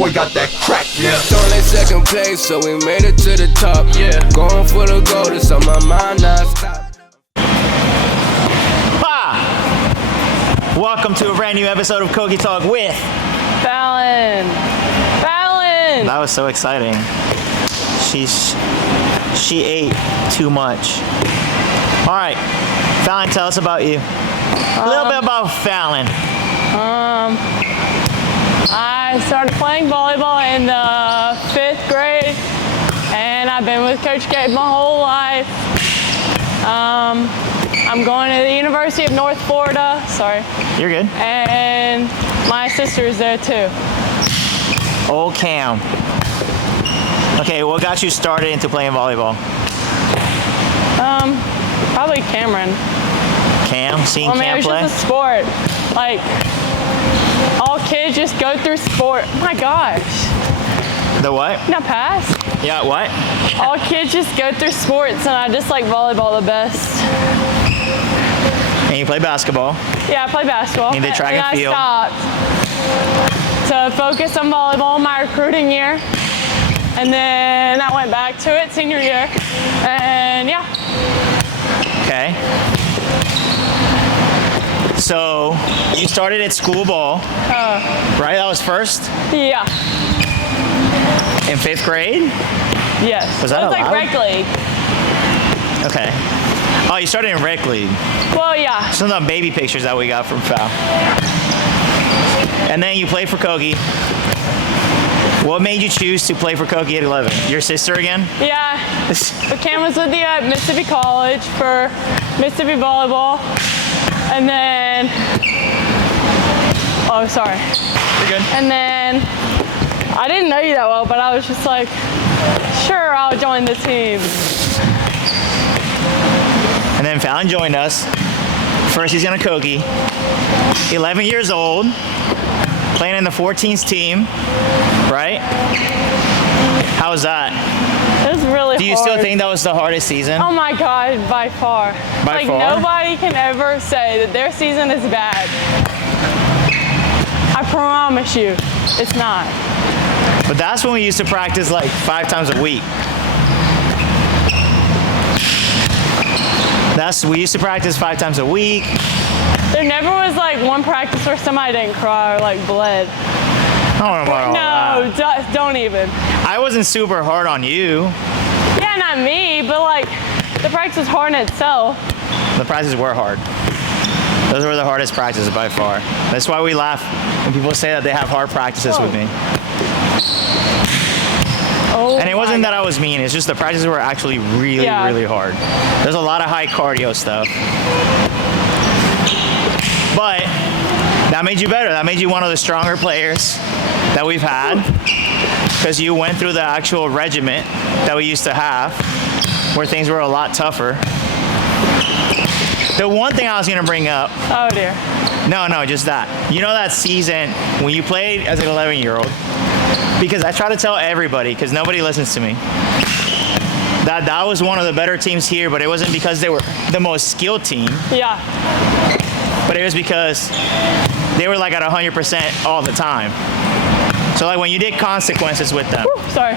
boy got that crack. Yeah. Only second place, so we made it to the top. Yeah. Going for the gold, it's on my mind non-stop. Welcome to a brand new episode of Coqui Talk with Fallon. Fallon. That was so exciting. She ate too much. All right, Fallon, tell us about you. A little bit about Fallon. I started playing volleyball in the 5th grade, and I've been with Coach Gabe my whole life. I'm going to the University of North Florida. Sorry. You're good. And my sister's there too. Old Cam. Okay, what got you started into playing volleyball? Probably Cameron. Cam? Seeing Cam it's play? just a sport. Like, all kids just go through sport. Oh my gosh. The what? Now pass. Yeah, what? All kids just go through sports, and I just like volleyball the best. And you play basketball. Yeah, I play basketball. You did track and field. I stopped to focus on volleyball my recruiting year. And then I went back to it senior year. And yeah. Okay. So you started at school ball, right? That was first? Yeah. In 5th grade? Yes. Was that it was like allowed? rec league. Okay. Oh, you started in rec league. Well, yeah. Some of the baby pictures that we got from Fal. And then you played for Coqui. What made you choose to play for Coqui at 11? Your sister again? Yeah. But Cam was with me at Mississippi College for Mississippi volleyball. And then, oh, sorry. You're good. And then, I didn't know you that well, but I was just like, sure, I'll join the team. And then Fallon joined us. First season of Coqui. 11 years old. Playing in the 14s team. Right? How was that? It was really hard. Do you still think that was the hardest season? Oh my God, by far. By far? Nobody can ever say that their season is bad. I promise you, it's not. But that's when we used to practice like 5 times a week. We used to practice 5 times a week. There never was like one practice where somebody didn't cry or like bled. I don't know about all that. No, don't even. I wasn't super hard on you. Yeah, not me, but like the practice was hard in itself. The practices were hard. Those were the hardest practices by far. That's why we laugh when people say that they have hard practices with me. Oh, and it wasn't that I was mean, it's just the practices were actually really, really hard. There's a lot of high cardio stuff. But that made you better. That made you one of the stronger players that we've had, because you went through the actual regiment that we used to have, where things were a lot tougher. The one thing I was gonna bring up. Oh dear. No, just that. You know that season when you played as an 11-year-old? Because I try to tell everybody, because nobody listens to me, that was one of the better teams here, but it wasn't because they were the most skilled team. Yeah. But it was because they were like at 100% all the time. So like when you did consequences with them. Whew, sorry.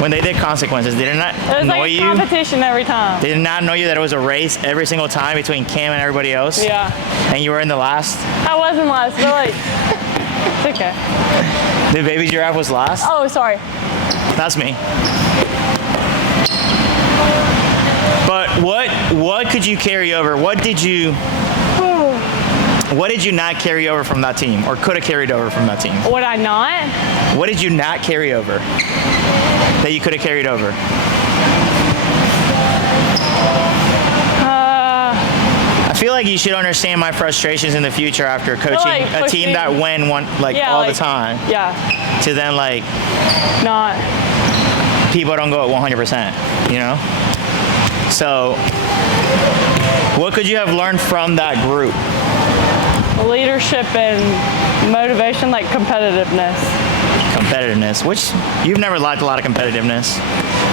When they did consequences, they did not annoy you? It was like competition every time. They did not know you that it was a race every single time between Cam and everybody else? Yeah. And you were in the last? I wasn't last, but like, it's okay. The baby giraffe was last? Oh, sorry. That's me. But what could you carry over? What did you not carry over from that team, or could have carried over from that team? Would I not? What did you not carry over that you could have carried over? I feel like you should understand my frustrations in the future after coaching a team that win all the time. Yeah. To then not. People don't go at 100%, you know? So, what could you have learned from that group? Leadership and motivation, like competitiveness. Competitiveness, which you've never lacked a lot of competitiveness.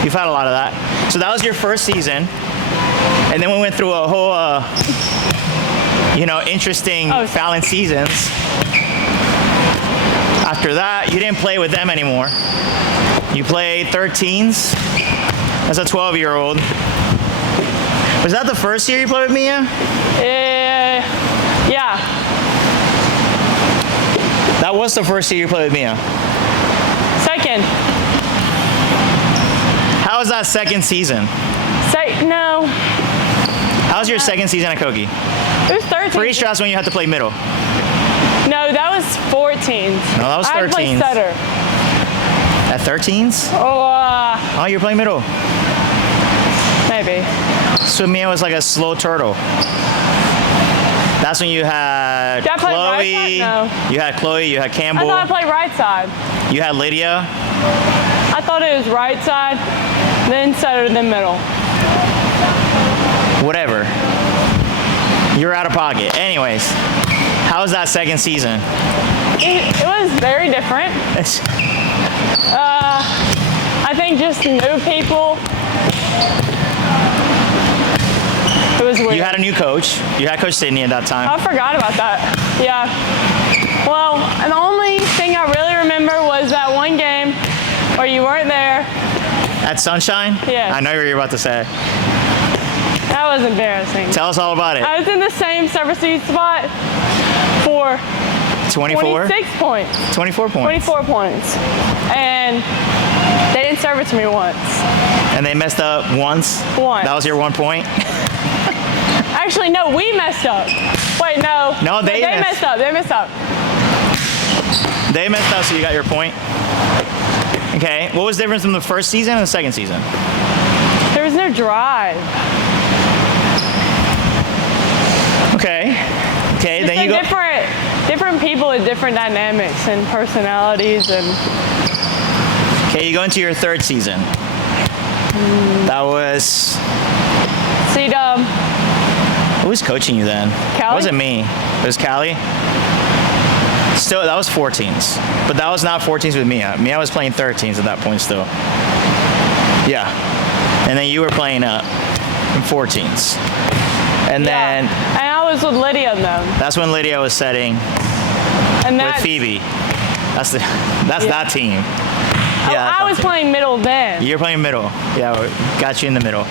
You've had a lot of that. So that was your first season, and then we went through a whole, interesting Fallon seasons. After that, you didn't play with them anymore. You played 13s as a 12-year-old. Was that the first year you played with Mia? Yeah. That was the first year you played with Mia. Second. How was that second season? No. How was your second season at Coqui? It was 13. Pretty sure that's when you had to play middle. No, that was 14. No, that was 13s. I had to play setter. At 13s? Oh, Oh, you're playing middle. maybe. So Mia was like a slow turtle. That's when you had Did I play right Chloe. side? No. You had Chloe. You had I Campbell. thought I played right side. You had Lydia. I thought it was right side, then setter, then middle. Whatever. You're out of pocket. Anyways, how was that second season? It was very different. I think just new people. It was weird. You had a new coach. You had Coach Sydney at that time. I forgot about that. Yeah. Well, and the only thing I really remember was that one game where you weren't there. At Sunshine? Yeah. I know what you're about to say. That was embarrassing. Tell us all about it. I was in the same service seat spot for 24? 26 points. 24 points. 24 points. And they didn't serve it to me once. And they messed up once? Once. That was your 1 point? Actually, no, we messed up. Wait, no. No, they messed up. They messed up. They messed up, so you got your point. Okay. What was the difference from the first season and the second season? There was no drive. Okay. Okay, Just then you go. different people with different dynamics and personalities and. Okay, you go into your third season. That was. C-Dub. Who was coaching you then? Callie? It wasn't me. It was Callie. Still, that was 14s. But that was not 14s with Mia. Mia was playing 13s at that point still. Yeah. And then you were playing up in 14s. And then And I was with Lydia though. that's when Lydia was setting And with that. Phoebe. That's that team. I was playing middle then. You're playing middle. Yeah, got you in the middle.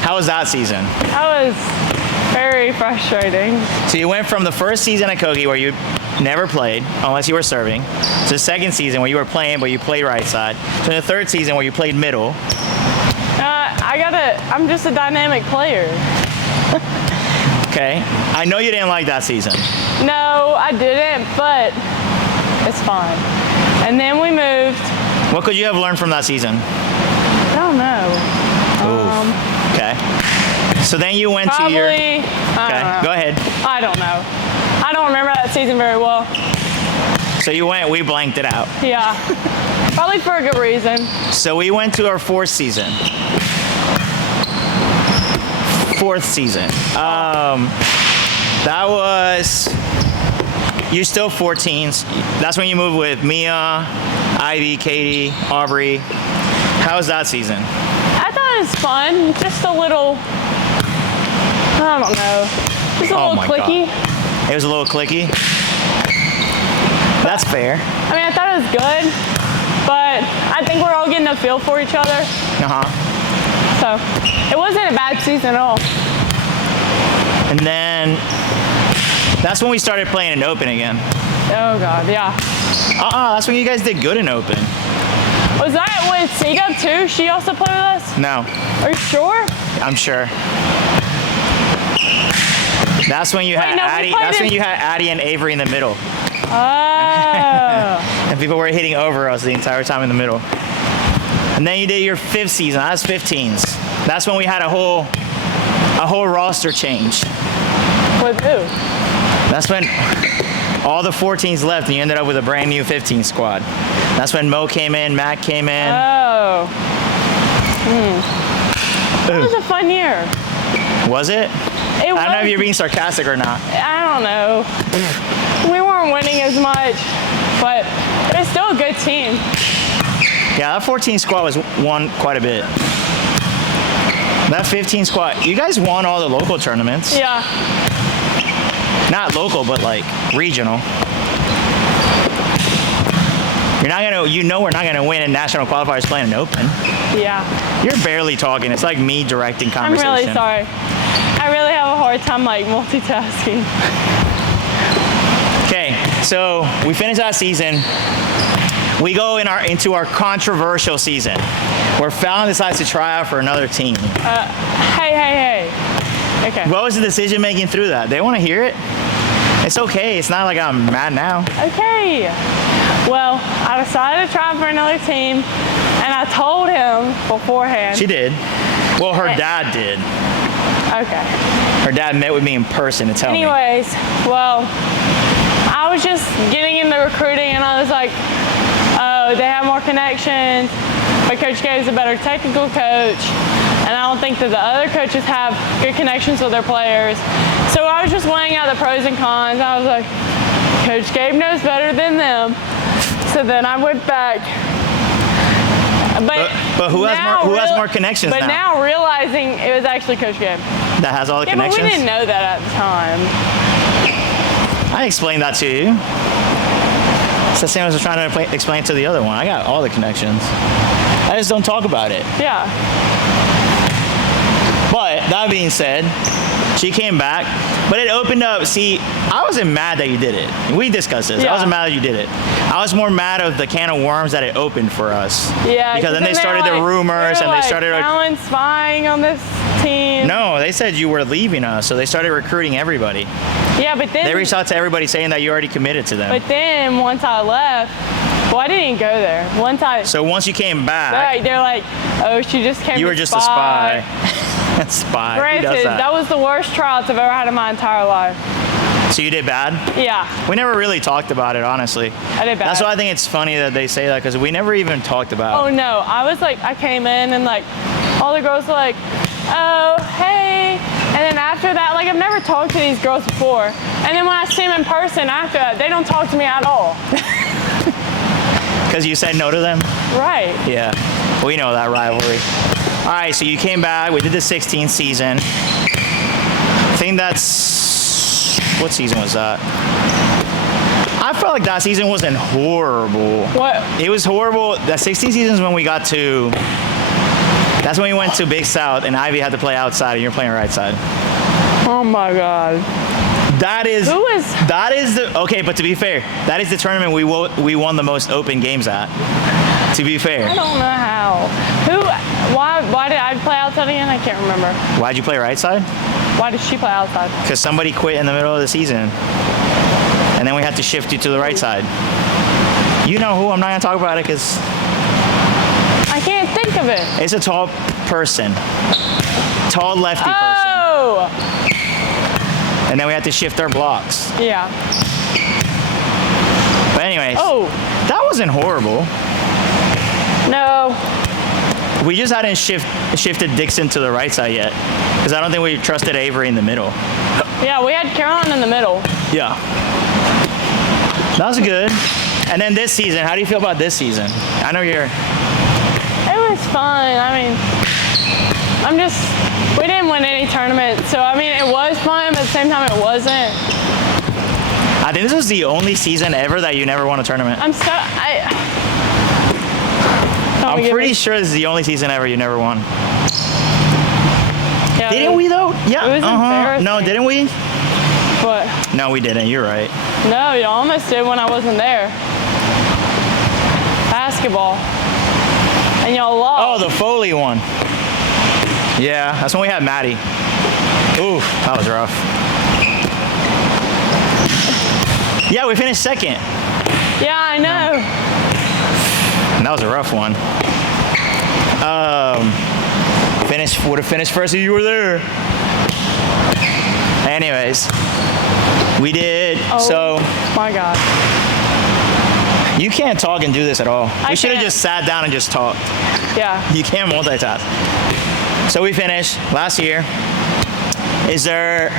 How was that season? That was very frustrating. So you went from the first season at Coqui where you never played unless you were serving, to the second season where you were playing but you played right side, to the third season where you played middle. I'm just a dynamic player. Okay. I know you didn't like that season. No, I didn't, but it's fine. And then we moved. What could you have learned from that season? I don't know. Okay. So then you went Probably. to your. I don't know. Go ahead. I don't know. I don't remember that season very well. So you went. We blanked it out. Yeah. Probably for a good reason. So we went to our fourth season. That was. You're still 14s. That's when you moved with Mia, Ivy, Katie, Aubrey. How was that season? I thought it was fun. Just a little. I don't know. Just a little clicky. God. It was a little clicky. That's fair. I mean, I thought it was good, but I think we're all getting a feel for each other. So it wasn't a bad season at all. And then that's when we started playing in open again. Oh God, yeah. That's when you guys did good in open. Was that with C-Dub too? She also played with us? No. Are you sure? I'm sure. That's when you had Addie. That's when you had Addie and Avery in the middle. Oh. And people were hitting over us the entire time in the middle. And then you did your fifth season. That's 15s. That's when we had a whole roster change. With who? That's when all the 14s left and you ended up with a brand new 15 squad. That's when Mo came in, Matt came in. Oh. That was a fun year. Was it? I don't know if you're being sarcastic or not. I don't know. We weren't winning as much, but it was still a good team. Yeah, that 14 squad was won quite a bit. That 15 squad, you guys won all the local tournaments. Yeah. Not local, but like regional. You're not gonna, we're not gonna win in national qualifiers playing an open. Yeah. You're barely talking. It's like me directing I'm conversation. really sorry. I really have a hard time like multitasking. Okay, so we finished that season. We go into our controversial season, where Fallon decides to try out for another team. Hey. Okay. What was the decision making through that? They want to hear it? It's okay. It's not like I'm mad now. Okay. Well, I decided to try for another team, and I told him beforehand. She did. Well, her dad did. Okay. Her dad met with me in person to tell me. Anyways, well, I was just getting into recruiting, and I was like, oh, they have more connections, but Coach Gabe's a better technical coach, and I don't think that the other coaches have good connections with their players. So I was just weighing out the pros and cons. I was like, Coach Gabe knows better than them. So then I went back. But who has more connections now? But now realizing it was actually Coach Gabe. That has all the Yeah, connections? but we didn't know that at the time. I explained that to you. It's the same as I was trying to explain to the other one. I got all the connections. I just don't talk about it. Yeah. But that being said, she came back, but it opened up. See, I wasn't mad that you did it. We discussed this. Yeah. I wasn't mad that you did it. I was more mad of the can of worms that it opened for us. Yeah. Because then they started the rumors and they started. Fallon spying on this team. No, they said you were leaving us, so they started recruiting everybody. Yeah, but then They reached out to everybody saying that you already committed to them. But then once I left, well, I didn't go there. Once I. So once you came back, Right, they're like, oh, she just came. you to were just spy. a spy. Spy. Who Granted, does that? that was the worst tryouts I've ever had in my entire life. So you did bad? Yeah, We never really talked about it, honestly. I did bad. That's why I think it's funny that they say that, because we never even talked about Oh it. no, I was like, I came in and like, all the girls were like, oh, hey. And then after that, like I've never talked to these girls before. And then when I see them in person after that, they don't talk to me at all. Because you said no to them? Right. Yeah. We know that rivalry. All right, so you came back. We did the 16th season. I think that's... What season was that? I felt like that season wasn't horrible. What? It was horrible. That 16th season is when we got to... That's when we went to Big South, and Ivy had to play outside, and you're playing right side. Oh my God. That is... Who is... That is the... Okay, but to be fair, that is the tournament we won the most open games at. To be fair. I don't know how. Why did I play outside again? I can't remember. Why'd you play right side? Why did she play outside? Because somebody quit in the middle of the season. And then we had to shift you to the right side. You know who? I'm not going to talk about it because I can't think of it. it's a tall person. Tall lefty person. Oh! And then we had to shift our blocks. Yeah. But anyways, Oh, that wasn't horrible. no. We just hadn't shifted Dixon to the right side yet. Because I don't think we trusted Avery in the middle. Yeah, we had Caroline in the middle. Yeah. That was good. And then this season, how do you feel about this season? I know you're... It was fun. I mean, we didn't win any tournaments. So, I mean, it was fun, but at the same time, it wasn't. I think this was the only season ever that you never won a tournament. I'm pretty sure this is the only season ever you never won. Yeah, Didn't we though? Yeah. It was embarrassing. No, didn't we? But No, we didn't. You're right. no, you almost did when I wasn't there. Basketball. And y'all lost. Oh, the Foley one. Yeah, that's when we had Maddie. Oof, that was rough. Yeah, we finished second. Yeah, I know. And that was a rough one. Would have finished first if you were there. Anyways, we did. Oh, so my God. you can't talk and do this at all. We should have can't. just sat down and just talked. Yeah. You can't multitask. So we finished last year. Is there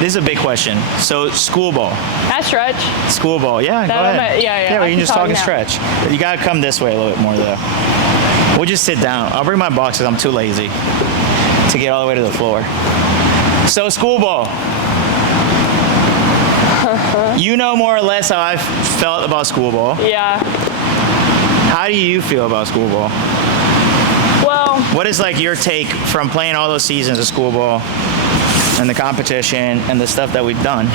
this is a big question. So school ball. That stretch. School ball, yeah, go No, ahead. yeah, Yeah, I we can just talk and now. stretch. You gotta come this way a little bit more though. We'll just sit down. I'll bring my boxes. I'm too lazy to get all the way to the floor. So school ball. You know more or less how I felt about school ball. Yeah. How do you feel about school ball? Well, What is like your take from playing all those seasons of school ball and the competition and the stuff that we've done?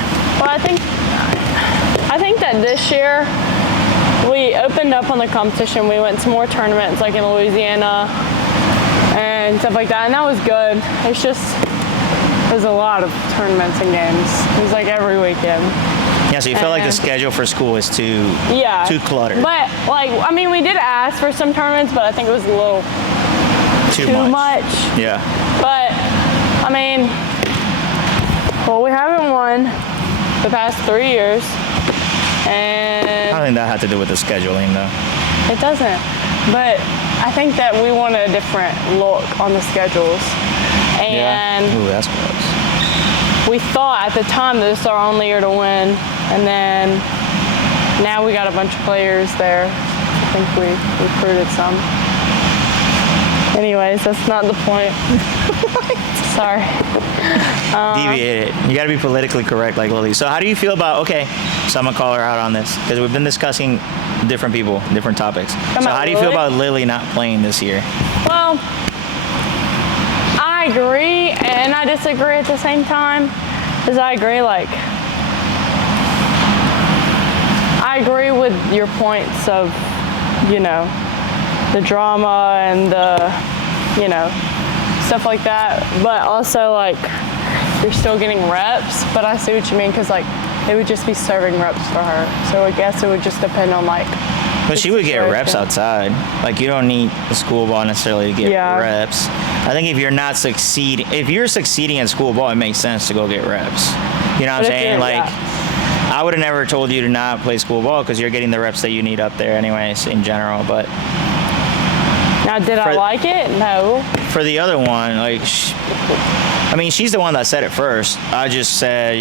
I think that this year we opened up on the competition. We went to more tournaments like in Louisiana and stuff like that, and that was good. It's just there's a lot of tournaments and games. It was like every weekend. Yeah, so you feel like the schedule for school is too cluttered. But like, I mean, we did ask for some tournaments, but I think it was a little too much. Yeah. But I mean, well, we haven't won the past 3 years, and I don't think that had to do with the scheduling, though. it doesn't. But I think that we want a different look on the schedules, and Ooh, that's gross. we thought at the time that this is our only year to win, and then now we got a bunch of players there. I think we recruited some. Anyways, that's not the point. Sorry. Deviated. You got to be politically correct, like Lily. So how do you feel about? Okay, so I'm gonna call her out on this because we've been discussing different people, different topics. So how do you feel about Lily not playing this year? Well, I agree and I disagree at the same time. Because I agree with your points of, the drama and the, stuff like that. But also, you're still getting reps. But I see what you mean because, it would just be serving reps for her. So I guess it would just depend on, But she would get reps outside. You don't need the school ball necessarily to get reps. I think if you're succeeding in school ball, it makes sense to go get reps. You know what I'm saying? I would have never told you to not play school ball because you're getting the reps that you need up there anyways in general. But now, did I like it? No. For the other one, she's the one that said it first. I just said,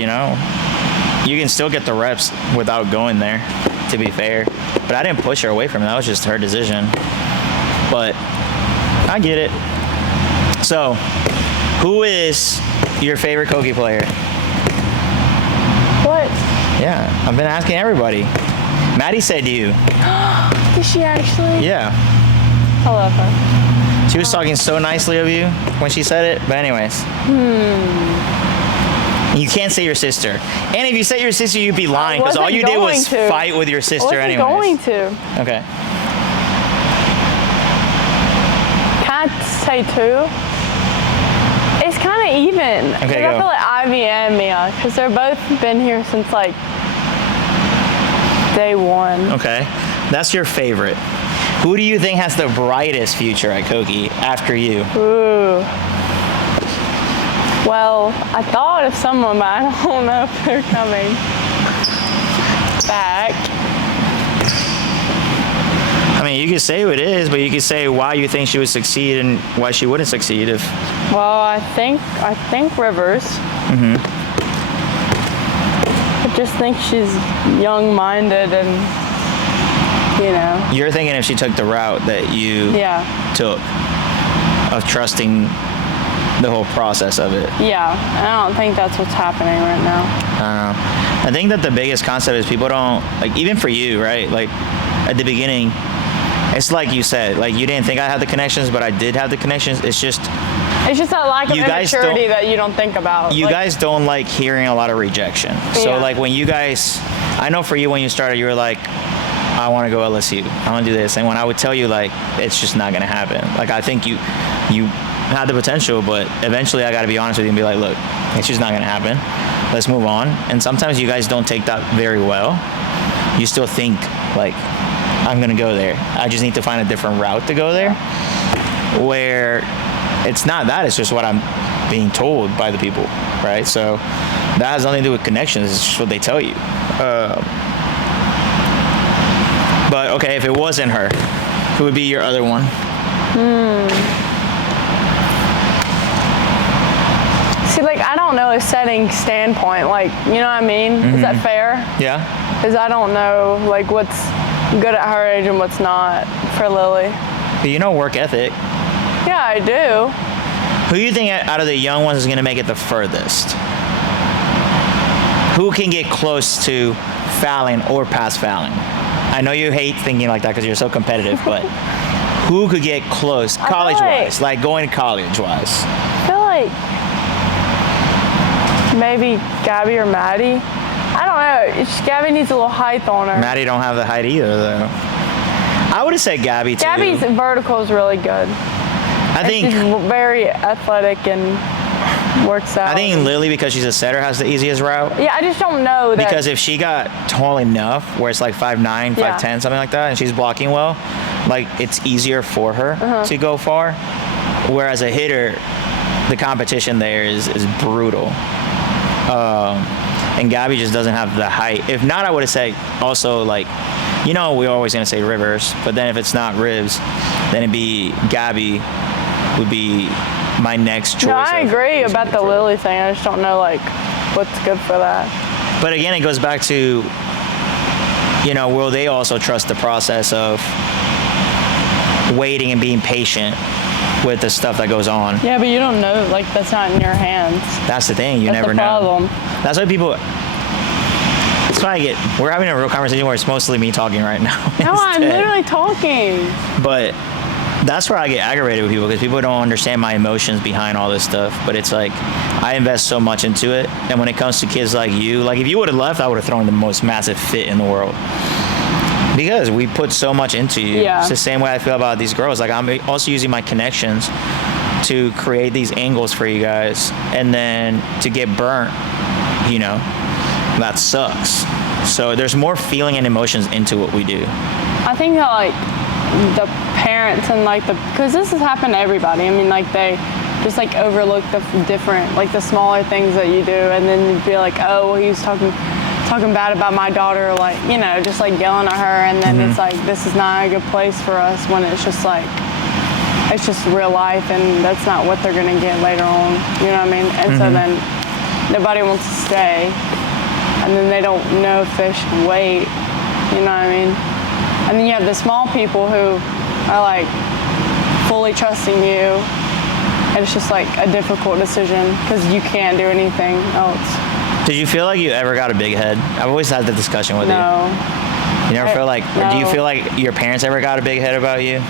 you can still get the reps without going there, to be fair. But I didn't push her away from it. That was just her decision. But I get it. So, who is your favorite Coqui player? What? Yeah, I've been asking everybody. Maddie said you. Did she actually? Yeah. I love her. She was talking so nicely of you when she said it. But anyways. You can't say your sister. And if you say your sister, you'd be lying because all you did was fight with your sister anyways. I wasn't going to. Okay. Can I say two? It's kind of even. Okay, go. I feel like Ivy and Mia, because they're both been here since day one. Okay. That's your favorite. Who do you think has the brightest future at Coqui after you? Ooh. Well, I thought of some of them, but I don't know if they're coming back. I mean, you could say who it is, but you could say why you think she would succeed and why she wouldn't succeed if. Well, I think Rivers. Mm-hmm. I just think she's young-minded and, You're thinking if she took the route that you took of trusting the whole process of it. Yeah, and I don't think that's what's happening right now. I don't know. I think that the biggest concept is people don't, even for you, right? At the beginning, it's like you said, you didn't think I had the connections, but I did have the connections. It's just that lack of immaturity that you don't think about. You guys don't like hearing a lot of rejection. So when you guys, I know for you when you started, you were like, I want to go LSU. I want to do this. And when I would tell you it's just not going to happen. I think you had the potential, but eventually I got to be honest with you and be like, look, it's just not going to happen. Let's move on. And sometimes you guys don't take that very well. You still think I'm going to go there. I just need to find a different route to go there. Where it's not that, it's just what I'm being told by the people, right? So that has nothing to do with connections. It's just what they tell you. But okay, if it wasn't her, who would be your other one? See, I don't know a setting standpoint. You know what I mean? Mm-hmm. Is that fair? Yeah. Because I don't know, what's good at her age and what's not for Lily. But work ethic. Yeah, I do. Who do you think out of the young ones is going to make it the furthest? who can get close to Fallon or past Fallon? I know you hate thinking like that because you're so competitive, but who could get close college-wise, like going to college-wise? I feel like maybe Gabby or Maddie. I don't know. Gabby needs a little height on her. Maddie don't have the height either, though. I would have said Gabby, too. Gabby's vertical is really good. I think she's very athletic and works out. I think Lily, because she's a setter, has the easiest route. Yeah, I just don't know that. Because if she got tall enough, where it's like 5'9", 5'10", something like that, and she's blocking well, like it's easier for her to go far. Whereas a hitter, the competition there is brutal. And Gabby just doesn't have the height. If not, I would have said also, like, you know, we're always going to say Rivers, but then if it's not Rivs, then it'd be Gabby would be my next choice. No, I agree about the Lily thing. I just don't know, like, what's good for that. But again, it goes back to, you know, will they also trust the process of waiting and being patient with the stuff that goes on? Yeah, but you don't know, like, that's not in your hands. That's the thing. You that's never the problem. know. That's why people. That's why we're having a real conversation where it's mostly me talking right now. No, I'm literally talking. But that's where I get aggravated with people, because people don't understand my emotions behind all this stuff. But it's like, I invest so much into it. And when it comes to kids like you, like if you would have left, I would have thrown the most massive fit in the world. Because we put so much into you. Yeah. It's the same way I feel about these girls. Like, I'm also using my connections to create these angles for you guys. And then to get burnt, you know, that sucks. So there's more feeling and emotions into what we do. I think that, like, the parents and, like, because this has happened to everybody. I mean, like, they just, like, overlook the different, like, the smaller things that you do. And then you'd be like, oh, well, he was talking bad about my daughter, like, you know, just like yelling at her, and then it's like, this is not a good place for us, when it's just like, it's just real life, and that's not what they're gonna get later on, you know what I mean? And so then nobody wants to stay, and then they don't know if they should wait, you know what I mean? And then you have the small people who are like fully trusting you, and it's just like a difficult decision because you can't do anything else. Did you feel like you ever got a big head? I've always had the discussion with you. No. You never feel like, or do you feel like your parents ever got a big head about you?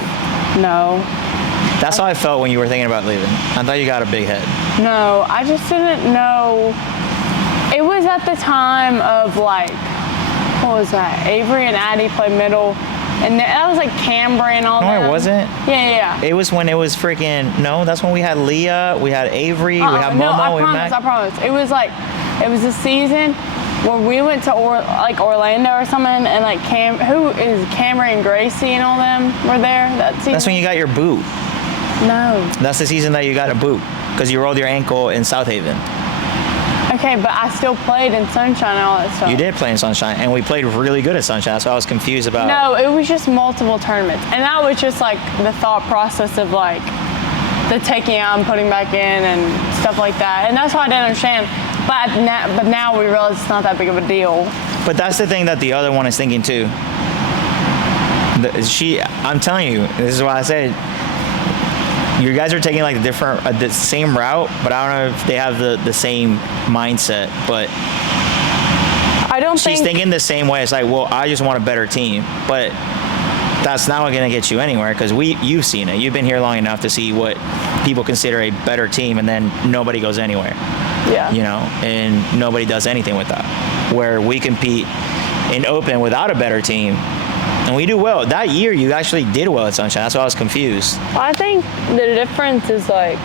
No. That's how I felt when you were thinking about leaving. I thought you got a big head. No, I just didn't know. It was at the time of, like, what was that? Avery and Addie played middle, and that was like Cambry and all that. No, it wasn't. Yeah. It was when it was freaking, no, that's when we had Leah, we had Avery, we had Momo, we had Mac. I promise. It was like, it was a season where we went to Orlando or something, and like Cambry and Gracie and all them were there that season. That's when you got your boot. No. That's the season that you got a boot, because you rolled your ankle in South Haven. Okay, but I still played in Sunshine and all that stuff. You did play in Sunshine, and we played really good at Sunshine. That's why I was confused about. No, it was just multiple tournaments, and that was just like the thought process of like the taking out and putting back in and stuff like that, and that's why I didn't understand. But now we realize it's not that big of a deal. But that's the thing that the other one is thinking too. I'm telling you, this is why I said, you guys are taking like the same route, but I don't know if they have the same mindset. But she's thinking the same way. It's like, well, I just want a better team, but that's not going to get you anywhere, because you've seen it. You've been here long enough to see what people consider a better team, and then nobody goes anywhere. Yeah. You know, and nobody does anything with that. Where we compete in open without a better team, and we do well. That year, you actually did well at Sunshine. That's why I was confused. I think the difference is, like,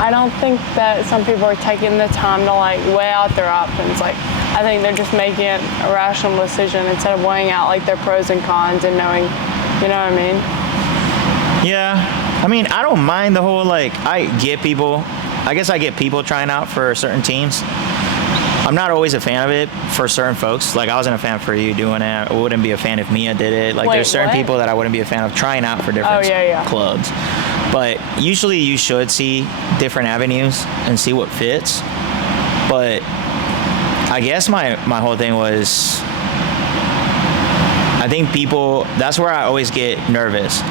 I don't think that some people are taking the time to, like, weigh out their options. Like, I think they're just making a rational decision instead of weighing out, like, their pros and cons and knowing, you know what I mean? Yeah. I mean, I don't mind the whole, like, I get people trying out for certain teams. I'm not always a fan of it for certain folks. Like, I wasn't a fan for you doing it. I wouldn't be a fan if Mia did it. Like, there's certain people that I wouldn't be a fan of trying out for different clubs. But usually you should see different avenues and see what fits. But I guess my whole thing was, I think people, that's where I always get nervous.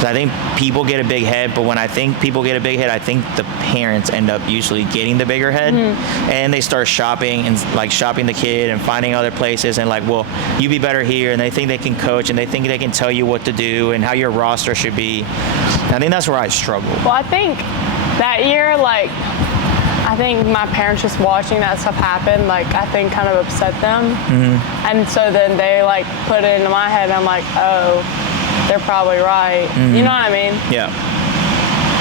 So I think people get a big head, but when I think people get a big head, I think the parents end up usually getting the bigger head, and they start shopping and like shopping the kid and finding other places and like, well, you be better here, and they think they can coach and they think they can tell you what to do and how your roster should be. And I think that's where I struggle. Well, I think that year, like, I think my parents just watching that stuff happen, like, I think kind of upset them. And so then they like put it into my head, and I'm like, oh, they're probably right. You know what I mean? Yeah.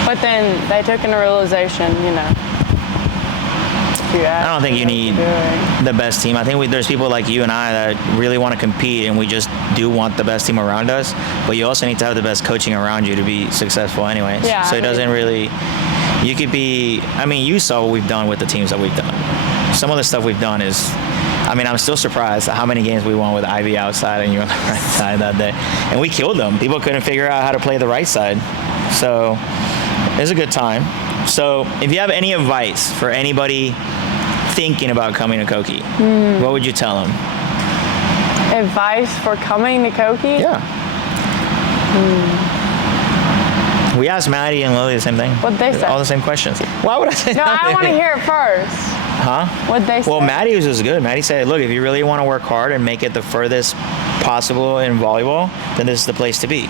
But then they took into realization, you know. I don't think you need the best team. I think there's people like you and I that really want to compete, and we just do want the best team around us. But you also need to have the best coaching around you to be successful anyways. Yeah, so it doesn't really, you could be, I mean, you saw what we've done with the teams that we've done. Some of the stuff we've done is, I mean, I'm still surprised at how many games we won with Ivy outside and you on the right side that day. And we killed them. People couldn't figure out how to play the right side. So it was a good time. So if you have any advice for anybody thinking about coming to Coqui, what would you tell them? Advice for coming to Coqui? Yeah. We asked Maddie and Lily the same thing. What'd they say? All the same questions. Why would I say No, I want to hear it first. Huh? What'd they say? Well, Maddie was just good. Maddie said, look, if you really want to work hard and make it the furthest possible in volleyball, then this is the place to be.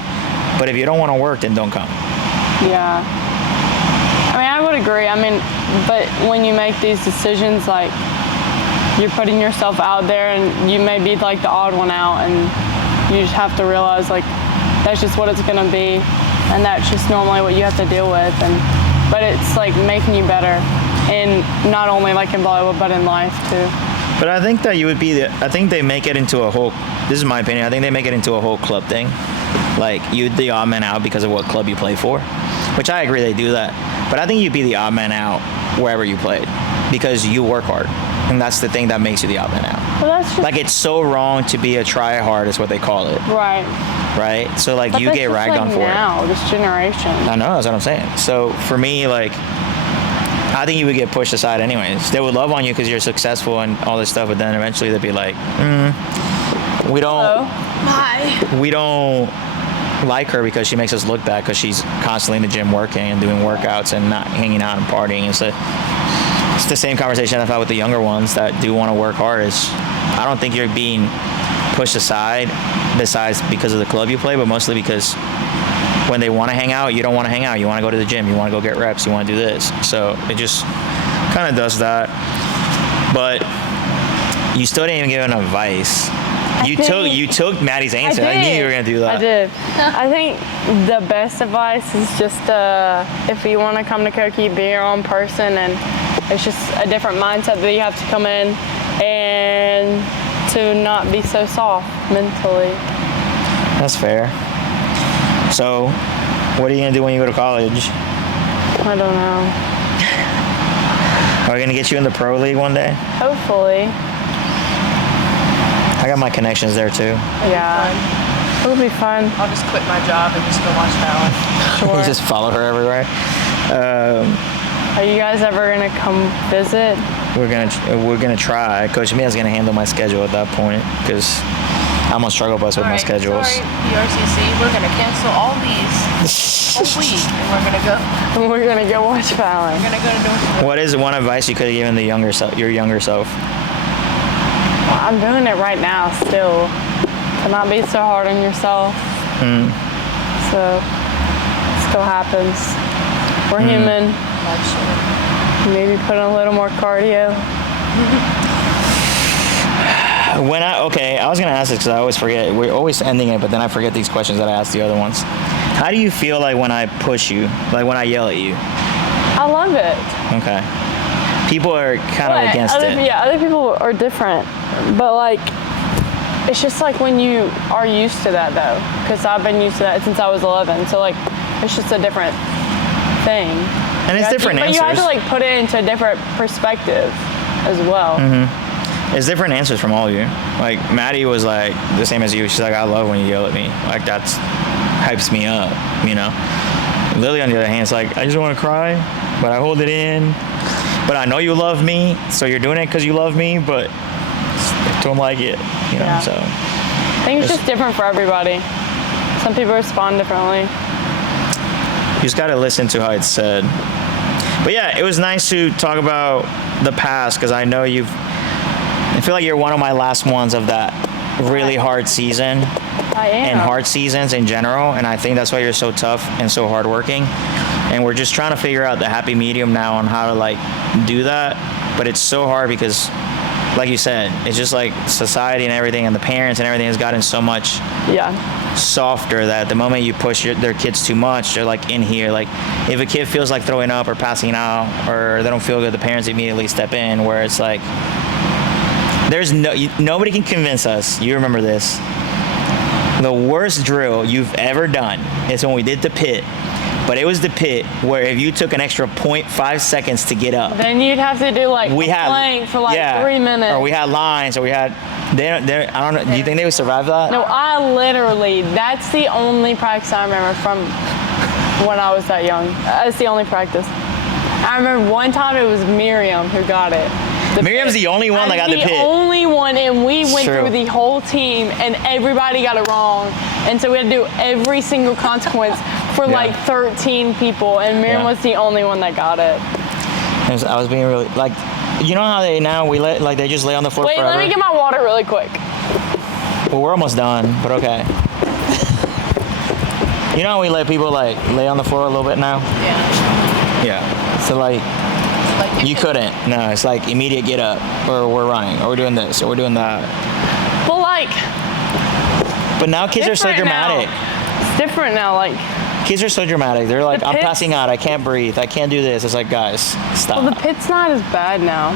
But if you don't want to work, then don't come. Yeah. I mean, I would agree. I mean, but when you make these decisions, like, you're putting yourself out there, and you may be like the odd one out, and you just have to realize, like, that's just what it's going to be, and that's just normally what you have to deal with. But it's like making you better, and not only like in volleyball, but in life too. But I think that you would be I think they make it into a whole, this is my opinion, I think they make it into a whole club thing. Like, you're the odd man out because of what club you play for, which I agree they do that. But I think you'd be the odd man out wherever you played because you work hard. And that's the thing that makes you the odd man out. Well, that's just, like, it's so wrong to be a try hard is what they call it. right. Right? So, like, But you that's get just ragged like on for it. now, this generation. I know, that's what I'm saying. So, for me, like, I think you would get pushed aside anyways. They would love on you because you're successful and all this stuff, but then eventually they'd be like, we don't... Hello. We don't like her because she makes us look bad because she's constantly in the gym working and doing workouts and not hanging out and partying. It's the same conversation I've had with the younger ones that do want to work hard. I don't think you're being pushed aside besides because of the club you play, but mostly because when they want to hang out, you don't want to hang out. You want to go to the gym. You want to go get reps. You want to do this. So it just kind of does that. But you still didn't even give an advice. You took Maddie's answer. I knew you were gonna do that. I did. I think the best advice is just if you want to come to Coqui, be your own person, and it's just a different mindset that you have to come in, and to not be so soft mentally. That's fair. So, what are you gonna do when you go to college? I don't know. Are we gonna get you in the pro league one day? Hopefully. I got my connections there too. Yeah. It'll be fun. I'll just quit my job and just go watch Fallon. Sure. You just follow her everywhere. Are you guys ever gonna come visit? We're gonna try. Coach Mia's gonna handle my schedule at that point because I'm on struggle bus with my schedules. Sorry, PRCC, we're gonna cancel all these whole week, and We're gonna go watch Fallon. we're gonna go to North. What is one advice you could have given your younger self? I'm doing it right now still. To not be so hard on yourself. So, it still happens. We're human. Maybe put in a little more cardio. I was gonna ask this because I always forget. We're always ending it, but then I forget these questions that I asked the other ones. How do you feel like when I push you, like when I yell at you? I love it. Okay. People are kind of against it. Yeah, other people are different. But like, it's just like when you are used to that though. Because I've been used to that since I was 11. So like, it's just a different thing. And it's different answers. But you have to like put it into a different perspective as well. It's different answers from all of you. Like, Maddie was like the same as you. She's like, I love when you yell at me. Like, that's hypes me up, you know? Lily, on the other hand, is like, I just want to cry, but I hold it in. But I know you love me, so you're doing it because you love me, but don't like it, you know? Yeah. So I think it's just different for everybody. Some people respond differently. just got to listen to how it's said. But yeah, it was nice to talk about the past because I know I feel like you're one of my last ones of that really hard season. I am. And hard seasons in general, and I think that's why you're so tough and so hardworking. And we're just trying to figure out the happy medium now on how to like do that. But it's so hard because, like you said, it's just like society and everything, and the parents and everything has gotten so much softer that the moment you push their kids too much, they're like in here. Like if a kid feels like throwing up or passing out or they don't feel good, the parents immediately step in. Where it's like there's nobody can convince us. You remember this. The worst drill you've ever done is when we did the pit. But it was the pit where if you took an extra 0.5 seconds to get up, then you'd have to do like plank for like 3 minutes. Or we had lines, or we had. I don't know. Do you think they would survive that? No, that's the only practice I remember from when I was that young. That's the only practice. I remember one time it was Miriam who got it. Miriam's the only one that got the pit. The only one, and we went through the whole team, and everybody got it wrong. And so we had to do every single consequence for like 13 people, and Miriam was the only one that got it. I was being really, like, you know how they just lay on the floor forever? Wait, let me get my water really quick. Well, we're almost done, but okay. You know how we let people like lay on the floor a little bit now? Yeah. Yeah. So like you couldn't. No, it's like immediate get up, or we're running, or we're doing this, or we're doing that. Well, like. But now kids are so dramatic. It's different now, like. Kids are so dramatic. They're like, I'm passing out. I can't breathe. I can't do this. It's like, guys, stop. Well, the pit's not as bad now.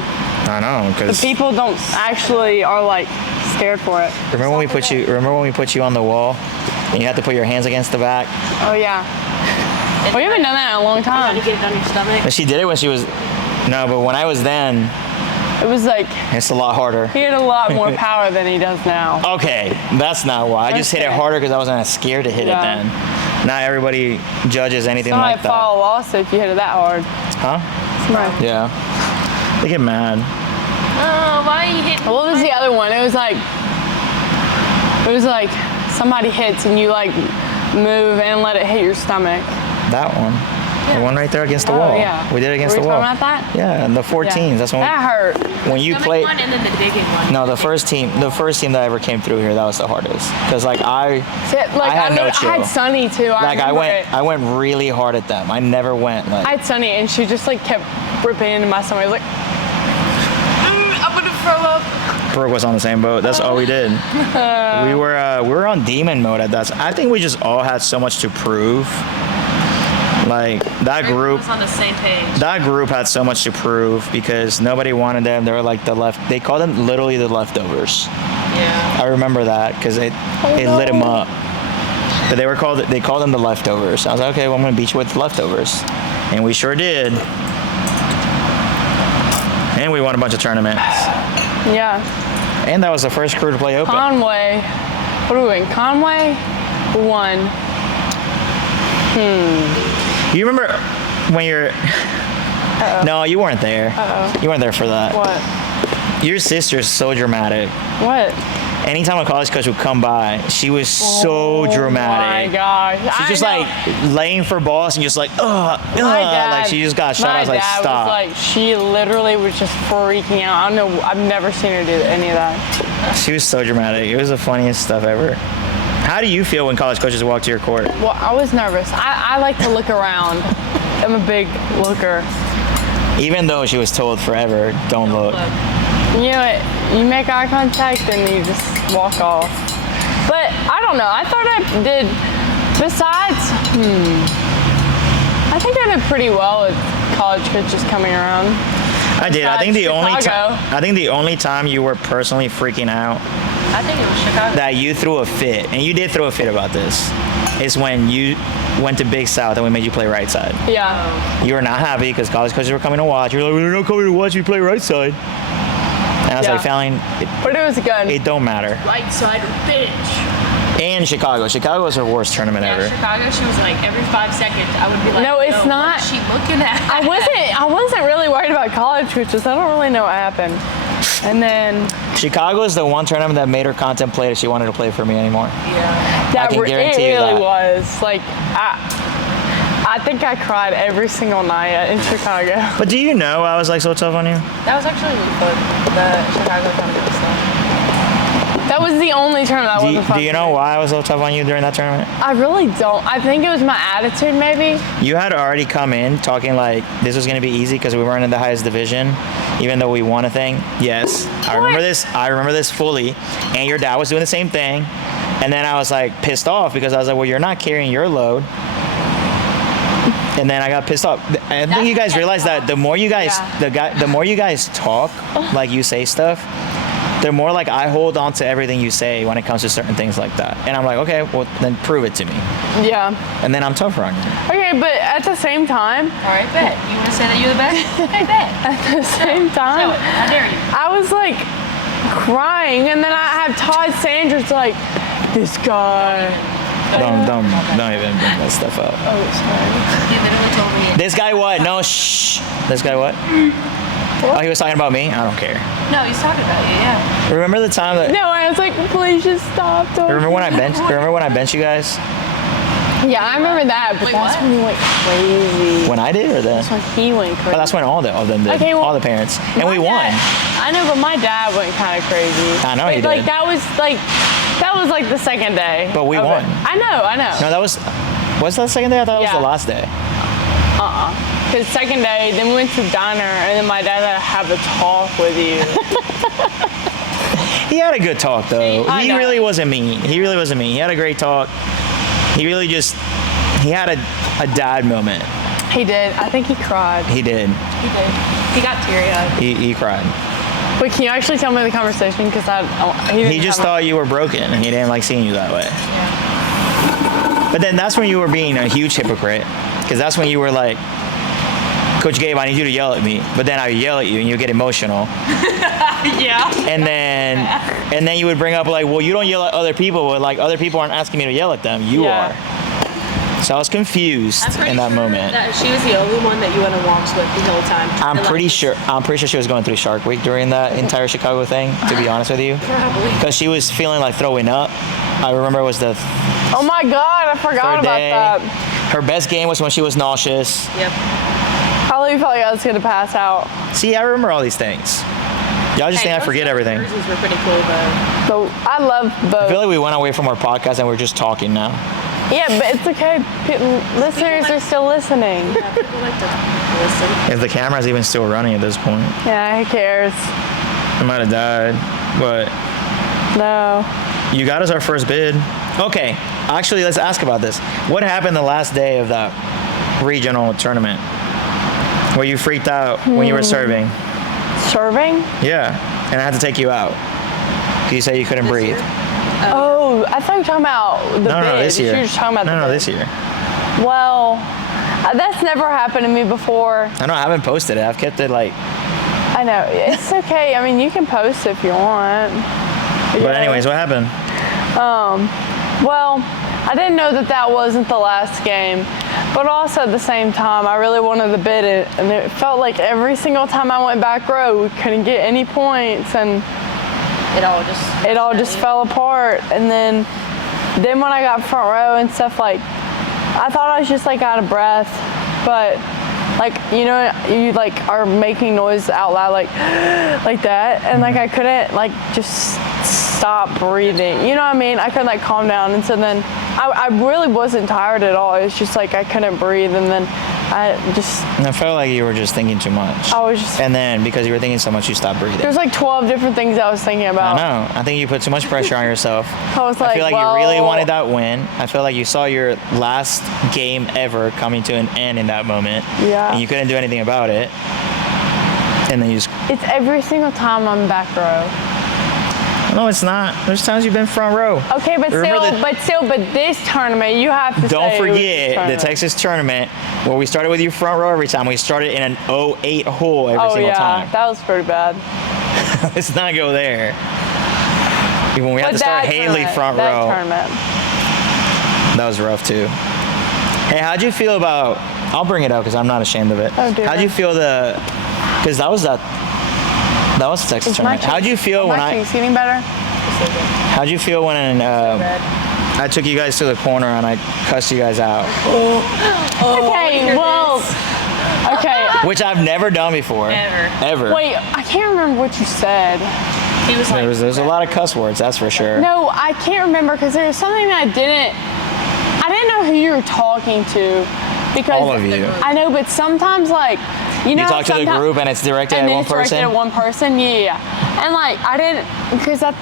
I know, because the people don't actually are like scared for it. Remember when we put you on the wall, and you had to put your hands against the back? Oh yeah. We haven't done that in a long time. You get it on your stomach. She did it when she was. No, but when I was then. It was like. It's a lot harder. He had a lot more power than he does now. Okay, that's not why. I just hit it harder because I wasn't as scared to hit it then. Not everybody judges anything like that. Somebody file a lawsuit if you hit it that hard. Huh? Somebody. Yeah. They get mad. Oh, why are you hitting? What was the other one? It was like somebody hits and you like move and let it hit your stomach. That one. The one right there against the wall. Yeah. We did it against the wall. Were you talking about that? Yeah, and the 14s. Yeah. That's when that hurt. When you played. One and then the digging one. No, the first team that ever came through here, that was the hardest. Because like I had no chill. I had Sunny too. I went really hard at them. I never went like. I had Sunny and she just like kept ripping into my stomach. I was like, I'm gonna throw up. Brooke was on the same boat. That's all we did. We were on demon mode at that. I think we just all had so much to prove. Like that group was on the same page. That group had so much to prove because nobody wanted them. They were like they called them literally the leftovers. Yeah. I remember that because it lit them up. But they called them the leftovers. I was like, okay, well, I'm gonna beat you with the leftovers, and we sure did. And we won a bunch of tournaments. yeah. And that was the first crew to play open. Conway. What are we in? Conway won. You remember when you're... No, you weren't there. You weren't there for that. What? Your sister's so dramatic. What? Anytime a college coach would come by, she was so dramatic. Oh my gosh. She's just like laying for balls and just like, like she just got shot. I was like, stop. Was like, she literally was just freaking out. I don't know. I've never seen her do any of that. She was so dramatic. It was the funniest stuff ever. How do you feel when college coaches walk to your court? Well, I was nervous. I like to look around. I'm a big looker. Even though she was told forever, don't look. You know what? You make eye contact and you just walk off. But I don't know. I thought I did. Besides, I think I did pretty well with college coaches coming around. I did. I think the Chicago. only time you were personally freaking out, I think it was Chicago. that you threw a fit, and you did throw a fit about this, is when you went to Big South and we made you play right side. Yeah. You were not happy because college coaches were coming to watch. You were like, "They're not coming to watch you play right side." And I was like, Fallon, but it was good. it don't matter. Right side bitch. And Chicago. Chicago was her worst tournament ever. Chicago, she was like every 5 seconds I would be like, No, it's not. What's she looking at? I wasn't really worried about college coaches. I don't really know what happened. And then Chicago is the one tournament that made her contemplate if she wanted to play for me anymore. Yeah. I can guarantee it you really that. was. Like I I think I cried every single night in Chicago. But do you know I was like so tough on you? That was actually really fun. The Chicago tournament stuff. That was the only tournament that wasn't fun. Do you know why I was so tough on you during that tournament? I really don't. I think it was my attitude, maybe. You had already come in talking like this was going to be easy because we weren't in the highest division, even though we won a thing. Yes, I remember this. I remember this fully. And your dad was doing the same thing. And then I was like pissed off because I was like, well, you're not carrying your load. And then I got pissed off. I think you guys realize that the more you guys, the more you guys talk, like you say stuff, the more like I hold on to everything you say when it comes to certain things like that. And I'm like, okay, well then prove it to me. Yeah. And then I'm tougher on you. Okay, but at the same time. All right, bet. You want to say that you're the best? Okay, bet. At the same time. So, how dare you? I was like crying, and then I have Todd Sanders like, this guy. Don't even bring that stuff up. Oh, sorry. He literally told me. This guy what? No, shh. This guy what? Oh, he was talking about me? I don't care. No, he's talking about you, yeah. Remember the time that... No, I was like, please just stop. Remember when I benched you guys? Yeah, I remember that, but Wait, that's what? when he went crazy. When I did or the... That's when he went crazy. Oh, that's when all of them did. Okay, well, all the parents. And we My won. dad- I know, but my dad went kind of crazy. I know But, he did. Like that was like the second day. But we of won. it. I know. No, that was that the second day? I thought it was Yeah. the last day. Because second day, then we went to diner, and then my dad had to have a talk with you. He had a good talk, though. I He know. really wasn't mean. He had a great talk. He really just... He had a dad moment. He did. I think he cried. He did. He did. He got teary-eyed. He cried. Wait, can you actually tell me the conversation? Because He just thought you were broken, and he didn't like seeing you that way. Yeah. But then that's when you were being a huge hypocrite. Because that's when you were like, Coach Gabe, I need you to yell at me. But then I would yell at you, and you get emotional. Yeah. And then you would bring up like, well, you don't yell at other people. But like other people aren't asking me to yell at them. You are. So I was confused in that moment. That she was the only one that you went on walks with the whole time. I'm pretty sure she was going through Shark Week during that entire Chicago thing, to be honest with you. Probably. Because she was feeling like throwing up. I remember it was the Oh my God, I forgot third about day. that. Her best game was when she was nauseous. Yep. Probably felt like I was gonna pass out. See, I remember all these things. Y'all just think I forget everything. Jerseys were pretty cool, though. So I love both. I feel like we went away from our podcast and we're just talking now. Yeah, but it's okay. Listeners are still listening. Yeah, people like to listen. If the camera's even still running at this point, Yeah, who cares? I might have died. But No. you got us our first bid. Okay, actually, let's ask about this. What happened the last day of that regional tournament where you freaked out when you were serving? Serving? Yeah, and I had to take you out. You said you couldn't breathe. Oh, I thought you were talking about the bid. No, this year. You were just talking about the No, bid. this year. Well, that's never happened to me before. I know, I haven't posted it. I've kept it like... I know. It's okay. I mean, you can post if you want. But anyways, what happened? Well, I didn't know that wasn't the last game. But also at the same time, I really wanted to bid it. And it felt like every single time I went back row, we couldn't get any points. And it all just fell apart. And then when I got front row and stuff, like, I thought I was just like out of breath. But like, you know, you like are making noise out loud like that. And like I couldn't like just stop breathing. You know what I mean? I couldn't like calm down. And so then I really wasn't tired at all. It was just like I couldn't breathe. And then I felt like you were just thinking too much. I was just... And then because you were thinking so much, you stopped breathing. There's like 12 different things I was thinking about. I know. I think you put too much pressure on yourself. I was like, I feel like well, you really wanted that win. I feel like you saw your last game ever coming to an end in that moment. Yeah. And you couldn't do anything about it. And then you just... It's every single time I'm back row. No, it's not. There's times you've been front row. Okay, but this tournament, you have to Don't say it was this forget the tournament. Texas tournament where we started with you front row every time. We started in an 08 hole every single time. That was pretty bad. Let's not go there. When we had But to start that Haley tournament- front that row. tournament. That was rough too. Hey, how'd you feel about... I'll bring it up because I'm not ashamed of it. Oh, dear. How'd you feel because that was the Texas tournament. How'd you feel when cheeks getting better? How'd you feel when I took you guys to the corner and I cussed you guys out. Okay, well, okay. Which I've never done before. Ever. Wait, I can't remember what you said. He was like, There's a lot of cuss words, that's for sure. No, I can't remember because there was something that I didn't know who you were talking to because All of you. I know, but sometimes like you know You talk to the group and it's directed and at then one it's directed person? at one person, yeah. And like I didn't because at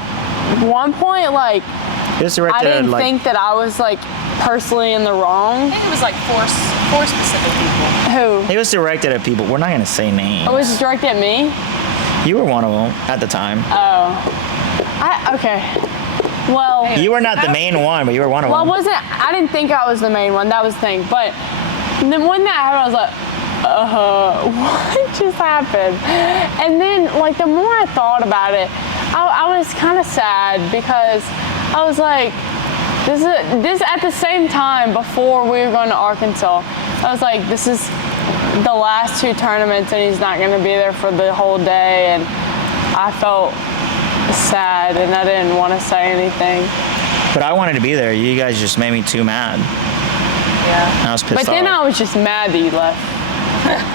one point like It's directed I didn't at, like, think that I was like personally in the I wrong. think it was like four specific people. Who? It was directed at people. We're not going to say names. Oh, was it directed at me? You were one of them at the time. Okay. Well. You were not the main one, but you were one of Well, them. I didn't think I was the main one. That was the thing. But then when that happened, I was like, what just happened? And then, like, the more I thought about it, I was kind of sad because I was like, this at the same time before we were going to Arkansas, I was like, this is the last two tournaments and he's not going to be there for the whole day. And I felt sad and I didn't want to say anything. But I wanted to be there. You guys just made me too mad. Yeah. I was pissed off. But then I was just mad that you left.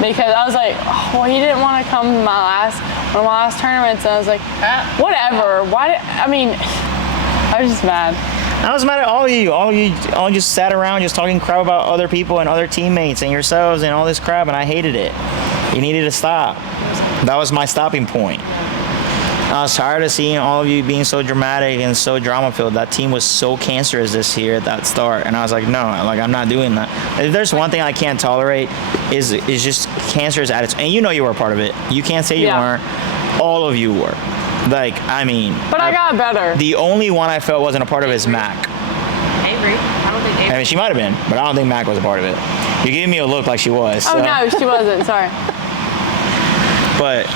Because I was like, oh, well, he didn't want to come to one of my last tournaments. And I was like, whatever. I was just mad. I was mad at all of you. All you just sat around just talking crap about other people and other teammates and yourselves and all this crap, and I hated it. You needed to stop. That was my stopping point. I was tired of seeing all of you being so dramatic and so drama-filled. That team was so cancerous this year at that start, and I was like, no, like I'm not doing that. If there's one thing I can't tolerate is just cancerous attitude. And you know you were a part of it. You can't say you weren't. All of you were. Like, I mean. But I got better. The only one I felt wasn't a part of it is Mac. Avery. I don't think Avery. I mean, she might have been, but I don't think Mac was a part of it. You gave me a look like she was. Oh, so. no, she wasn't. Sorry. But,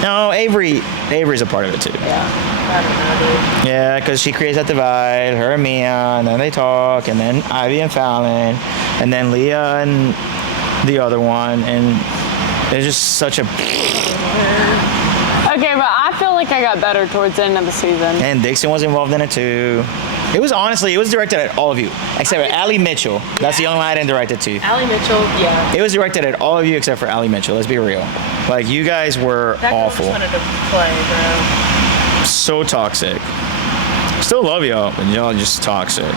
no, Avery's a part of it, too. I don't know, dude. Yeah, because she creates that divide, her and Mia, and then they talk, and then Ivy and Fallon, and then Leah and the other one, and it's just such a... Okay, but I feel like I got better towards the end of the season. And Dixon was involved in it, too. It was directed at all of you, except for Allie Mitchell. That's the only one I didn't direct it to. Allie Mitchell, yeah. It was directed at all of you except for Allie Mitchell, let's be real. Like, you guys were That girl awful. just wanted to play, bro. So toxic. Still love y'all, but y'all just toxic.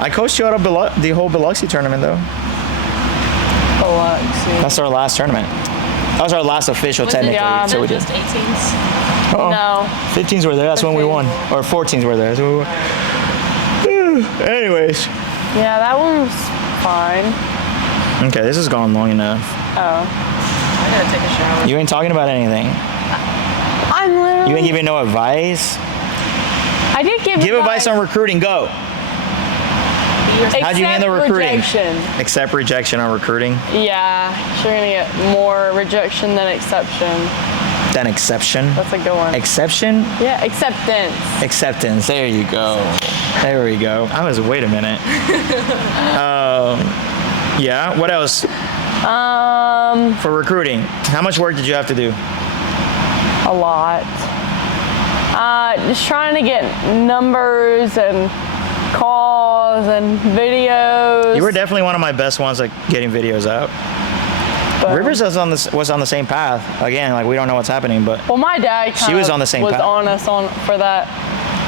I coached you out of the whole Biloxi tournament, though. Biloxi. That's our last tournament. That was our last official, Was it technically. So we did. just 18s? No. 15s were there. That's when we won. Or 14s were there. That's when we won. Anyways. Yeah, that one was fine. Okay, this has gone long enough. Oh. I gotta take a shower. You ain't talking about anything. I'm literally... You ain't giving no advice. I did Give advice on recruiting. Go. How'd you handle recruiting? Rejection. Accept rejection on recruiting. Yeah, you're gonna get more rejection than exception. Then exception. That's a good one. Exception? Yeah, acceptance. Acceptance. There you go. There we go. Wait a minute. Yeah, what else? For recruiting, how much work did you have to do? A lot. Just trying to get numbers and calls and videos. You were definitely one of my best ones at getting videos out. But, Rivers was on the same path. Again, like we don't know what's happening, but well, my dad she was on the same was path. on us for that.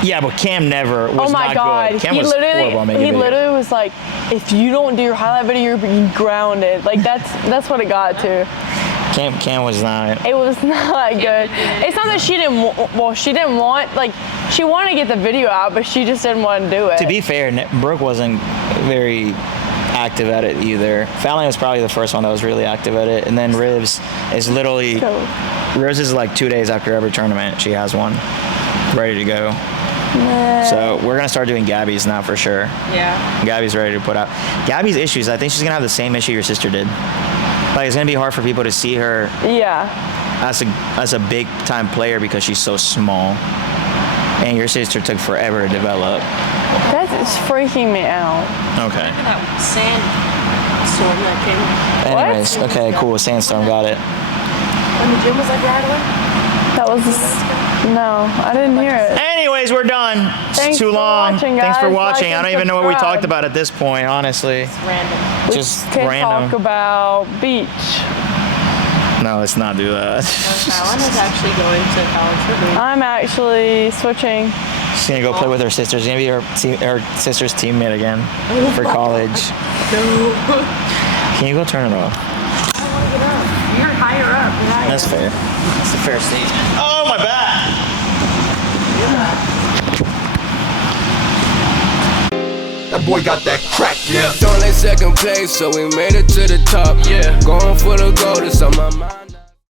Yeah, but Cam never was Oh my not God! good. Cam he was horrible at making videos. literally was like, if you don't do your highlight video, you're being grounded. Like that's what it got to. Cam was not. It was not good. It's not that she didn't want, like, she wanted to get the video out, but she just didn't want to do it. To be fair, Brooke wasn't very active at it either. Fallon was probably the first one that was really active at it, and then Rivs is literally. Rivs is like 2 days after every tournament. She has one ready to go. So we're gonna start doing Gabby's now for sure. Yeah. Gabby's ready to put out. Gabby's issues, I think she's gonna have the same issue your sister did. Like it's gonna be hard for people to see her Yeah. as a big time player because she's so small. And your sister took forever to develop. That is freaking me out. Okay. That sandstorm that came. Anyways, okay, cool. Sandstorm, got it. When the gym was like rattling. That was no, I didn't hear it. Anyways, we're done. Thanks, Thanks too for long. watching, Thanks for guys. watching. Like I don't and even know what we subscribe. talked about at this point, honestly. It's random. Just Can random. talk about beach. No, let's not do that. Fallon is actually going to college for beach. I'm actually switching. She's gonna go play with her sister. She's gonna be her sister's teammate again for college. Can you go turn it off? I don't want to get up. You're higher up than I am. That's fair. That's a fair state. Oh, my back! That boy got that crack, yeah. It's only second place, so we made it to the top. Yeah, going for the gold, it's on my mind.